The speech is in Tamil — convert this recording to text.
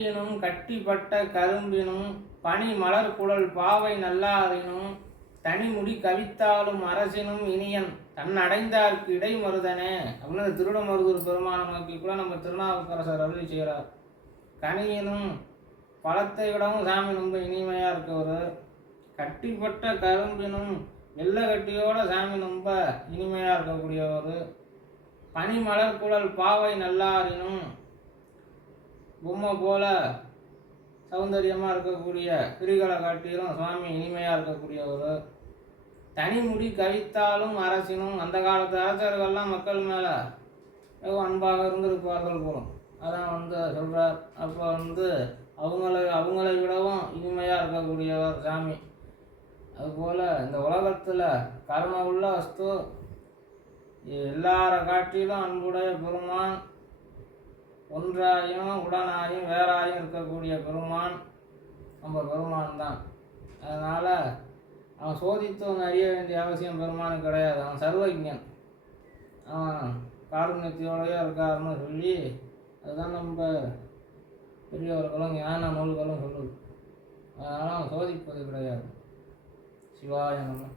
கட்டிப்பட்ட கரும்பினும் பனி மலர் குழல் பாவை நல்லாதினும் தனிமுடி கவித்தாலும் அரசினும் இனியன் தன்னடைந்தார்க்கு இடை மருதனே அப்படின்னு திருடமருதூர் பெருமான நோக்கி கூட நம்ம திருநாவுக்கரசர் அருளி செய்கிறார். கனியினும் பழத்தை விடவும் சாமி ரொம்ப இனிமையாக இருக்கவர். கட்டிப்பட்ட கரும்பினும் வெள்ளை கட்டியோட சாமி ரொம்ப இனிமையாக இருக்கக்கூடியவர். பனிமலர் குழல் பாவை நல்லாரினும் பொம்மை போல சௌந்தரியமாக இருக்கக்கூடிய கிரிகளை காட்டிலும் சுவாமி இனிமையாக இருக்கக்கூடியவர். தனிமுடி கவித்தாலும் அரசினும் அந்த காலத்து அரசர்கள்லாம் மக்கள் மேலே மிகவும் அன்பாக இருந்திருப்பார்கள் போலும். அதான் சொல்கிறார். அப்போ அவங்களை விடவும் இனிமையாக இருக்கக்கூடியவர் சாமி. அதுபோல் இந்த உலகத்தில் கருணை உள்ள வஸ்து எல்லார காட்டிலும் அன்புடைய பெருமான், ஒன்றாயும் உடனாயும் வேறாயும் இருக்கக்கூடிய பெருமான் நம்ம பெருமான் தான். அதனால் அவன் சோதித்து அறிய வேண்டிய அவசியம் பெருமானுக்கு கிடையாது. அவன் சர்வஜன், அவன் காருண்யத்தோடையே இருக்காருன்னு சொல்லி அதுதான் நம்ம பெரியவர்களும் ஞான நூல்களும் சொல்லுது. அதனால் அவன் சோதிப்பது கிடையாது. சிவாய நம.